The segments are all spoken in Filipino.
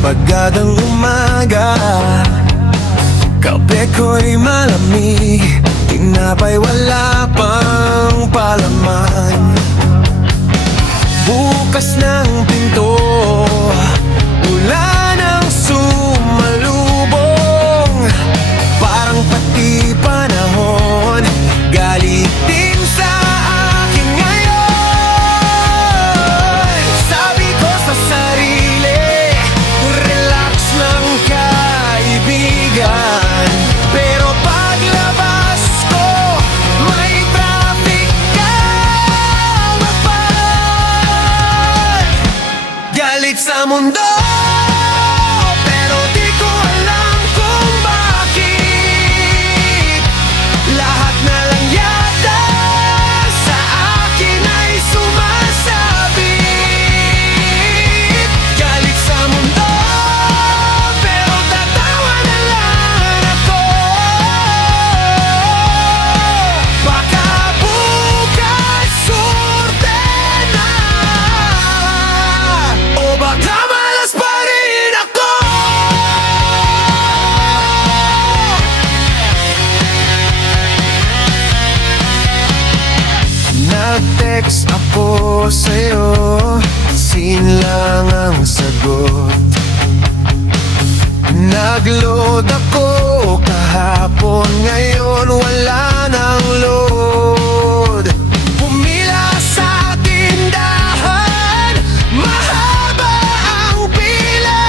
Pagadang umaga, kape ko'y malamig, tinapay wala pang palaman. Bukas ng pinto, ulan ang sumalubong, parang pati panahon galit din sa akin ngayon. Sabi ko sa sarili, relax lang kaibigan, pero paglabas ko, may traffic kang mapan. Galit sa mundo, pero di ko alam kung bakit. Lahat na lang yata sa akin ay sumasabit. Galit sa mundo, pero tatawa na lang ako. Baka bukas surte na, o baka malas pa rin ako. Nag-text ako sa'yo, sin lang ang sagot. Nag-load ako kahapon, ngayon wala nang load. Pumila sa tindahan, mahaba ang pila.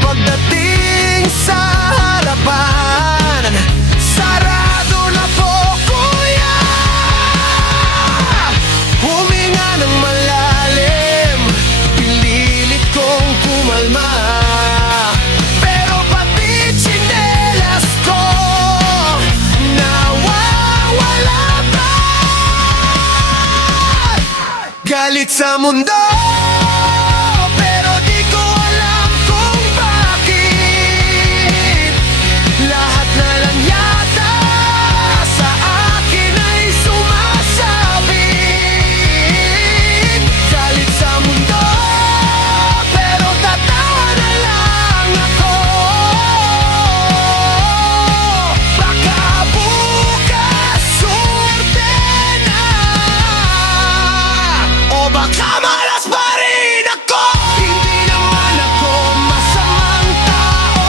Pagdating sa harapan, sarado na po kuya. Huminga ng malalim, pinilit kong kumalma, pero pati tsinelas ko nawawala pa. Galit sa mundo, pero di ko alam kung bakit. Lahat na lang yata sa akin ay sumasabit. Galit sa mundo, pero tatawa na lang ako. Baka bukas surte na, o baka malas pa rin ako. Hindi naman ako masamang tao,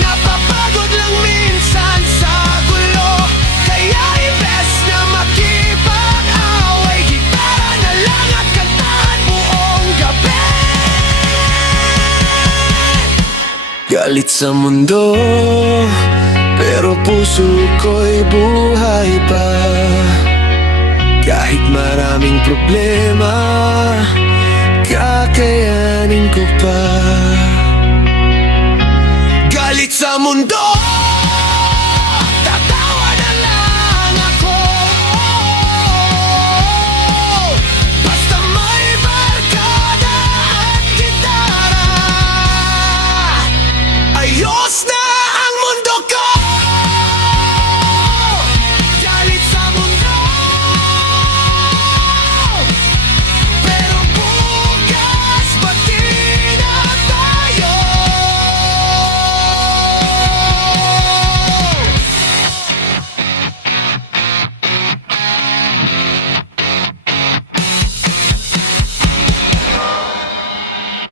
napapagod lang minsan sa gulo. Kaya imbes na makipag-away, gitara na lang at kantahan buong gabi. Galit sa mundo, pero puso ko'y buhay pa. Kahit maraming problema, kakayanin ko pa. Galit sa mundo,